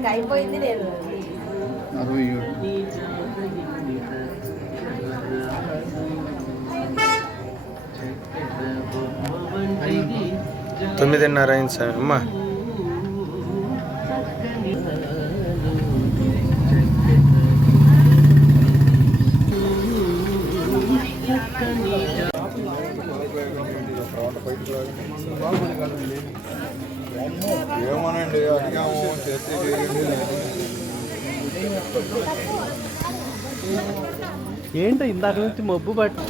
ఇంకా అయిపోయింది నేను. అరవై ఏడు తొమ్మిదిన్నర అయింది స్వామి అమ్మా. ఏమోనండి అడిగాము చేస్తే ఏంటో ఇందాక నుంచి మబ్బు పట్టి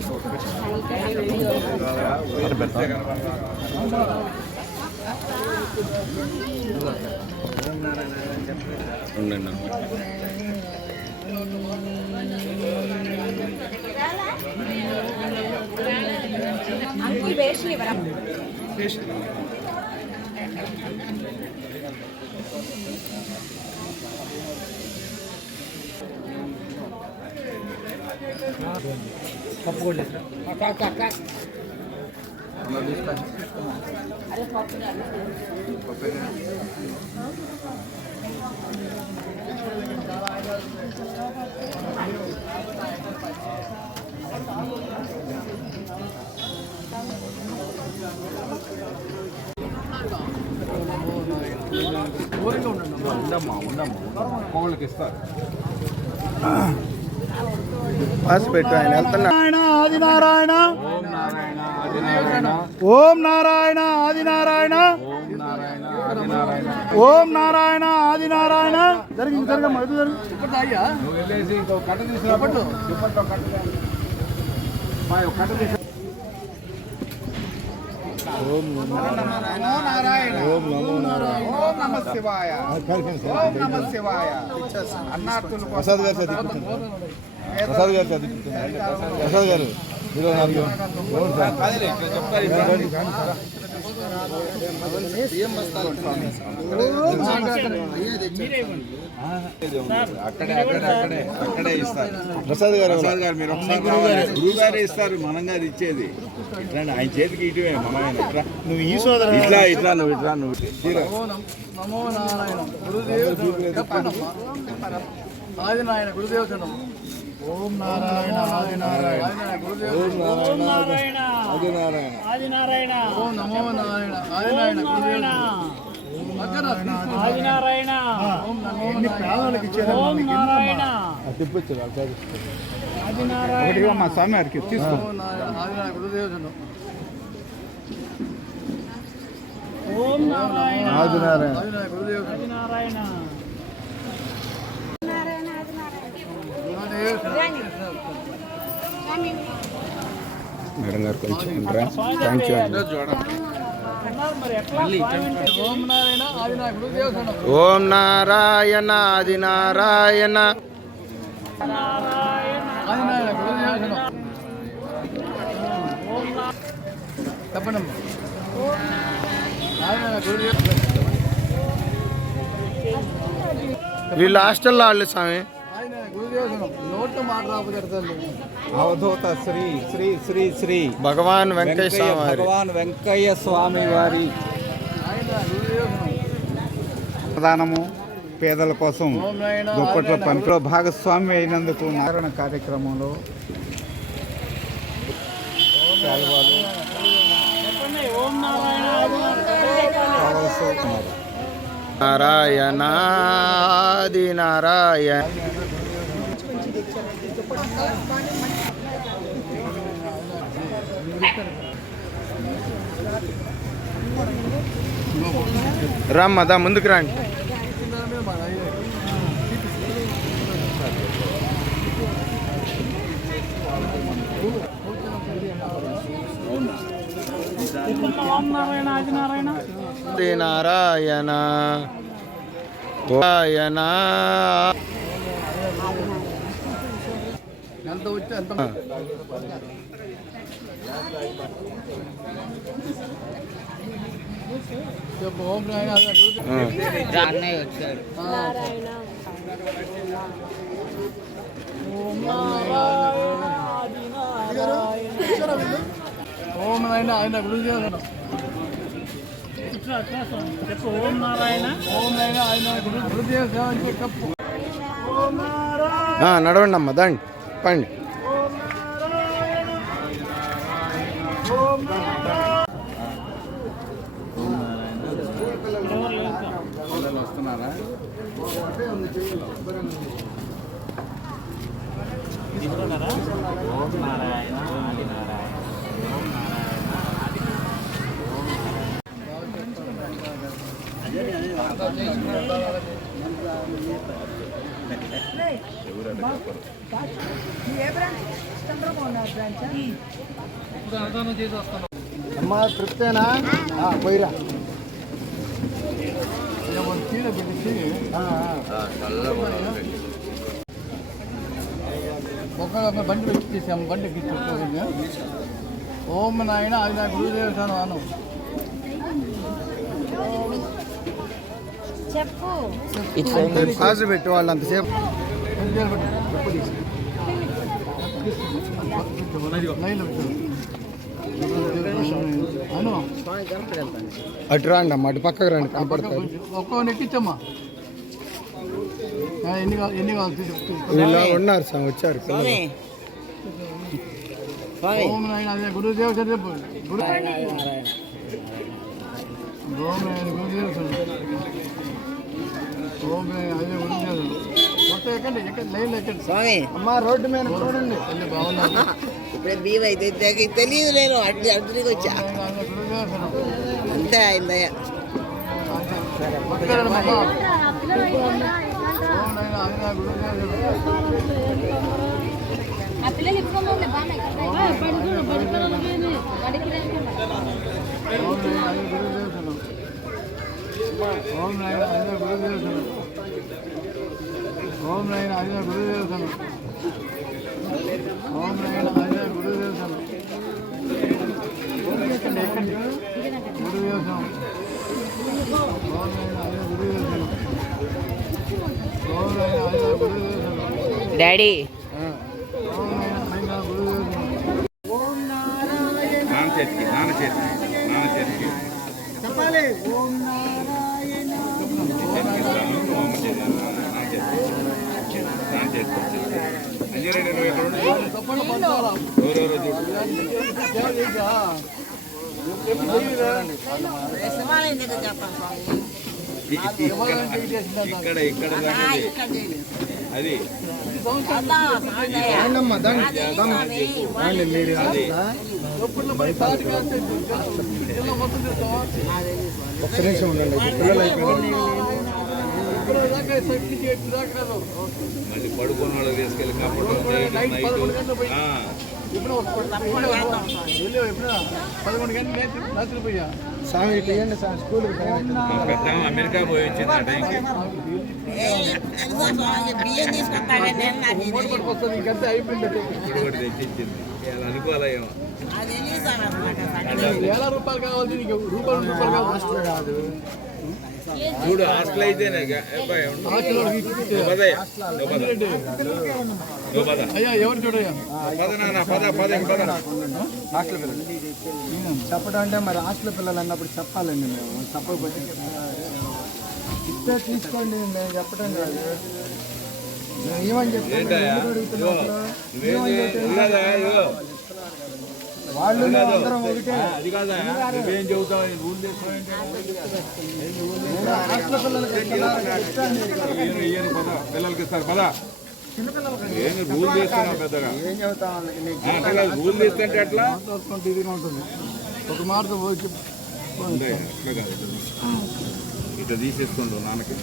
ఉండండి అంకుల్ వేసి ఇవ్వరా కోళ్ళకి ఇస్తారు పాస్ పెట్టు ఆయన వెళ్తున్నా. ఆదినారాయణ ఓం నారాయణ ఆదినారాయణ. ఓం నారాయణ ఆదినారాయణ. ఓం నారాయణ ఆదినారాయణ. ఓం నారాయణ ఆదినారాయణ జరిగింది? జరగమ్మ జరుగు కట్ట కట్ట. ఓం నారాయణ. ఓం నమో నారాయణ. ఓం నమ శివాయ. ఓం నమ శివాయ. అన్నార్థులు ప్రసాద్ గారు ప్రసాద్ గారు ప్రసాద్ గారు అక్కడే అక్కడే అక్కడే అక్కడే ఇస్తారు ప్రసాద్ గారు ప్రసాద్ గారు మీరు ఒకసారి గురువు గారే ఇస్తారు మనం గారు ఇచ్చేది ఇట్లా ఆయన చేతికి ఇటువే మనం ఇట్లా నువ్వు ఈ సోదరు ఇట్లా ఇట్లా నువ్వు ఇట్లా నువ్వు తీరా. నమో నారాయణ గురుదేవ్ చెప్పండమ్మా ఆదినారాయణ గురుదేవ ఓం నారాయణ ఓం నారాయణ ఓం నమో నారాయణ ఆదినారాయణ గురుదేవ ఆదినారాయణ ఓం నమో ప్రాణాలకు ఓం నారాయణ. తిప్పొచ్చు మా స్వామి తీసుకో. ఓం నారాయణ ఆదినారాయణ ఆదినారాయణ గురుదేవ ఆదినారాయణ మేడం గారు కొంచెం థ్యాంక్ యూ అండి. ఓం నారాయణ నారాయణ ఆది నారాయణ. చెప్పండి వీళ్ళు హాస్టల్లో వాళ్ళు స్వామి. అవధూత శ్రీ శ్రీ శ్రీ శ్రీ భగవాన్ వెంకయ్య స్వామి భగవాన్ వెంకయ్య స్వామి వారి ప్రధానము పేదల కోసం నారాయణ దుప్పట్ల పనిలో భాగస్వామి అయినందుకు మారణ కార్యక్రమంలో నారాయణ నారాయణ ఆది నారాయణ. రామ్మా ముందుకు రండి. నారాయణ నారాయణ. ఎంత వచ్చి ఎంత చెప్పు ఓం నారాయణ ఆదినారాయణ గురుదేవ నారాయణ ఓం నారాయణ ఆయన చెప్పు ఓం నారాయణ. ఓం నారాయణ ఆయన గురు గురుదేవ సేవ అని చెప్పు. ఓం నారాయణ ఆ, నడవండి అమ్మ దండి. పండి నారాయణ వస్తున్నారా ఏ అమ్మ తృప్తేనా? పోయిరా. ఒక బండి పెట్టేసాము బండి ఎక్కించి ఓం నాయన అది నా గురుదేవ సేవ అను చెప్పు. కాజు పెట్టి వాళ్ళు అంతసేపు. అటు రండి అమ్మ అటు పక్కకు రండి కనపడతారు ఒక్కో నెక్కించమ్మా ఆ, ఎన్ని కావాలి ఎన్ని కావాలి తీసు- తీసుకో. వీళ్ళు ఉన్నారు సార్ వచ్చారు పిల్లలు ఓం నాయన అదే గురుదేవ సార్ చెప్పు గురు ఓం నాయన గురుదేవ సార్ ఓం నాయన అదే గురుదేవ స్వామి. అమ్మ రోడ్డు మీద చూడండి. ఇప్పుడే బియ్యం అయితే తెలియదు నేను అడ్డు అడ్డుకి వచ్చా. అంతే బాబా. ఓం నాయన అదే ఓం నాయన అదే గురుదేవ సార్ ఓం నాయన అదే గురుదేవ సార్ గురుదేవ సార్ ఓం గురుదేవ ఓం గురుదేవ డాడీ ఓం నాయన అదే గురుదేవ సార్ నాన్న చేతికి నాన్న చేతికి నాన్న చేతికి చెప్పాలి ఓం నారాయణ చేతికి ఇస్తాను మా అమ్మ చేతికి నాన్న చేతికి నాన్న చేతికి వచ్చేసి అంజనేయుడు నువ్వు ఎక్కడ ఉండు? తప్పకుండా పంచాలా ఎవరెవరో చూడు సేవ చేయగా ఎప్పుడు చేయరా శివాలయం దగ్గర చెప్పాను స్వామి ఇక్కడ ఇక్కడ అది మీరు ఒక్క నిమిషం ఉండండి పిల్లలు ఇక్కడ దాకా సర్టిఫికేట్ దాకా రాదు. మళ్ళీ పడుకున్న వాళ్ళు తీసుకెళ్ళి కప్పడం చేయడం నైట్ పదకొండు గంటలు పోయి ఆ, ఇప్పుడు వెళ్ళావు ఎప్పుడు? పదకొండు గంటలు రాత్రి రాత్రి పోయా? స్వామి ఇటు ఇవ్వండి స్వామి స్కూల్కి టైం అవుతుంది. మా పెద్ద అమెరికా పోయి వచ్చింది ఆ టైంకి. ఇలా అనుకోలేమో. వేల రూపాయలు కావాలి నీకు రూపాయలు రూపాయలు కావాలి చూడు హాస్టల్ అయితేనే చెప్పడం అంటే మరి హాస్టల్ పిల్లలు అన్నప్పుడు చెప్పాలండి మేము. చెప్పకపోతే ఇస్తే తీసుకోండి మేము చెప్పడం కాదు. ఏమని చెప్తాం వాళ్ళు. అందరం ఒకటే. అది కాదా? నువ్వేం చెబుతావు? రూల్ హాస్టల్ పిల్లలకి ఇస్తారు. పద. ఏంది రూల్ చేస్తున్నావు పెద్దగా? అట్లా రూల్ చేస్తుంటే ఎట్లా? ఉంటుంది ఒక మాట అట్లా కాదు. ఇట్లా తీసేస్తుండు నాన్నకి.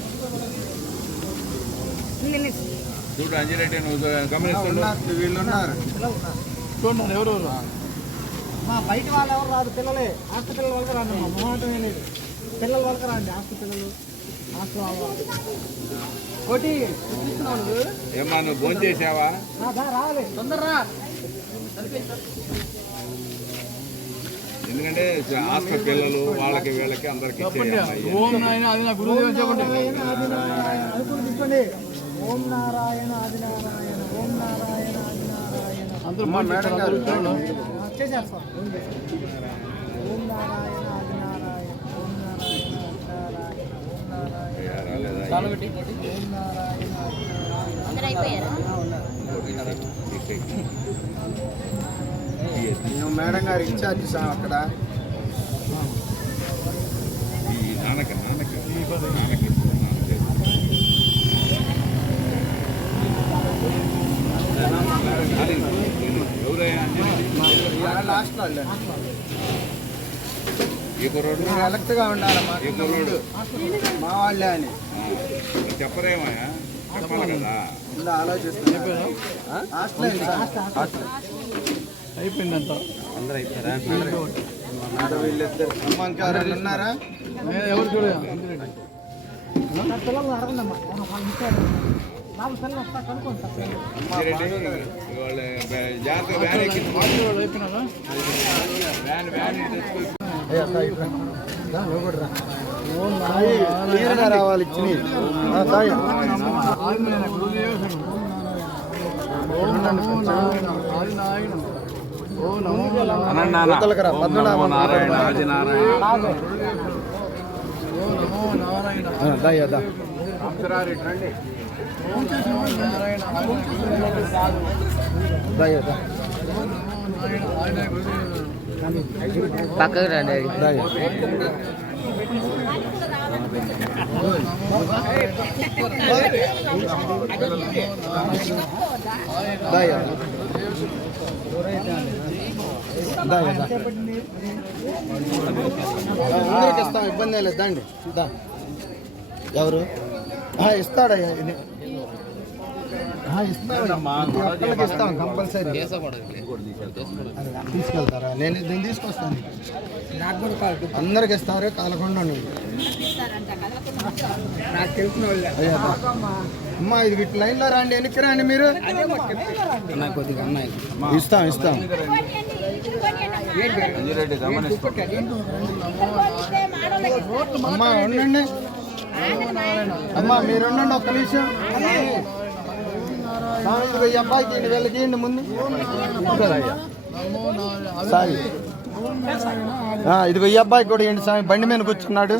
చూడు అంజిరెడ్డి నువ్వు గమనిస్తుండు? వీళ్ళు ఉన్నారు. చూడండి ఎవరెవరు మా బయట వాళ్ళు ఎవరు రాదు పిల్లలే. హాస్టల్ పిల్లల వాళ్ళకి రాండి మా మొహమాటం లేదు. పిల్లల వాళ్ళకి రాండి హాస్టల్ పిల్లలు. హాస్టల్ వాళ్ళు. ఒకటి ఏమా నువ్వు భోజనం చేసావా? రావాలి. తొందరరా. ఎందుకంటే హాస్టల్ పిల్లలు వాళ్ళకి వీళ్ళకి అందరికి తీసుకోండి. ఓం నారాయణ ఆది నారాయణ. ఓం నారాయణ ఆది నారాయణ. అందరూ మాట్లాడారు చేసేస్తాం మేడం గారు ఇన్ఛార్జ్ సార్ అక్కడ మీరు ఎలక్ట్గా ముందు. మా వాళ్ళే అని. చెప్పరేమయ్యా? వీళ్ళిద్దరు. అమ్మ ఉన్నారా? నేను ఎవరు పిల్లలు అడగండి అమ్మా వాళ్ళ రావాలి ఇచ్చి నమో నారాయణ ఆది నారాయణ రండి పక్కకు రండి. అందరికి ఇస్తాం ఇబ్బంది లేదు. దండి దా. ఎవరు? ఇస్తాడయ్యా ఒక్కళ్ళకి ఇస్తాం కంపల్సరీ. తీసుకెళ్తారా? నేను నేను తీసుకొస్తాను అందరికి ఇస్తారు కాలకుండా. అమ్మా ఇది ఇటు లైన్లో రండి వెనక్కి రండి మీరు. ఇస్తాం ఇస్తాం. అమ్మా ఉండండి. అమ్మా మీరు ఉండండి ఒక్క నిమిషం. స్వామి, ఇదిగో ఈ అబ్బాయికి వీళ్ళకి ముందు? సారీ ఆ, ఇదిగో ఈ అబ్బాయికి కూడా ఏంటి స్వామి బండి మీద కూర్చున్నాడు.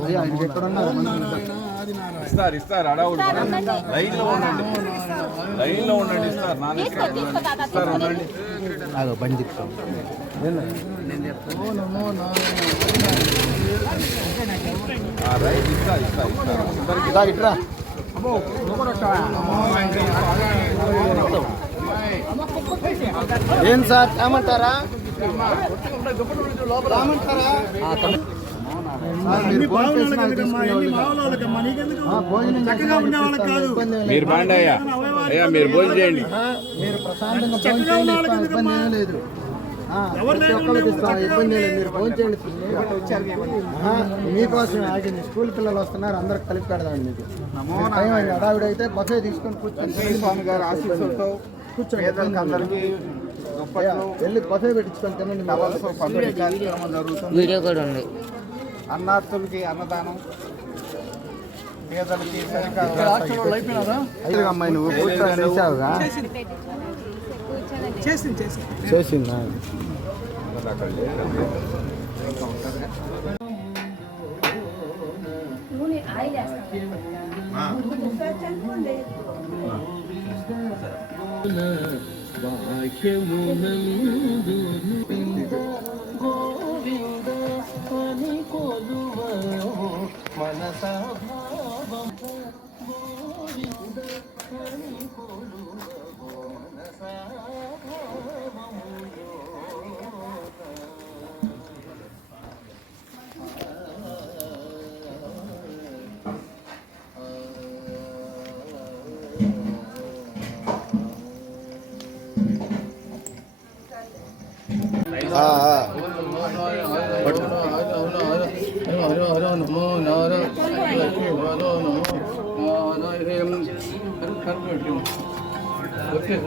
ఇది ఇస్తారు ఇస్తారు అడవుడు లైన్లో ఉండండి లైన్లో ఉండండి. ఇస్తారు ఇస్తారు ఉండండి అదో బండి రైట్ ఇట్రా. ఏం సార్? ఏమంటారా? మీరు బాండి అయ్యా అయ్యా మీరు భోజనం చేయండి. మీరు ప్రశాంతంగా ఇబ్బంది ఏం లేదు. ఇబ్బంది లేదు. మీరు ఫోన్ చేయండి. మీకోసం ఆగింది స్కూల్ పిల్లలు వస్తున్నారు. అందరికి కలిపి పెడదాం మీకు. హడావిడైతే బఫే తీసుకొని కూర్చొని స్వామి గారు ఆశీస్సులతో కూర్చోండి. అందరికీ వెళ్ళి బఫే పెట్టించుకొని తినండి వీడియో కూడా ఉంది. అన్నార్థులకి అన్నదానం. పేదలకి హాస్టల్ వాళ్ళు అయిపోయినారా అయ్యో అమ్మాయి నువ్వు కూర్చొని చేసావుగా చేసిందా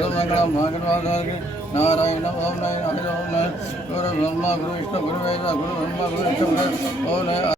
సర్వ నారాయణ ఓం నారాయణ ఓం నారాయణ గురు బ్రహ్మ గురు విష్ణు గురు వేద గురు బ్రహ్మ గురు విష్ణు ఓం నారాయణ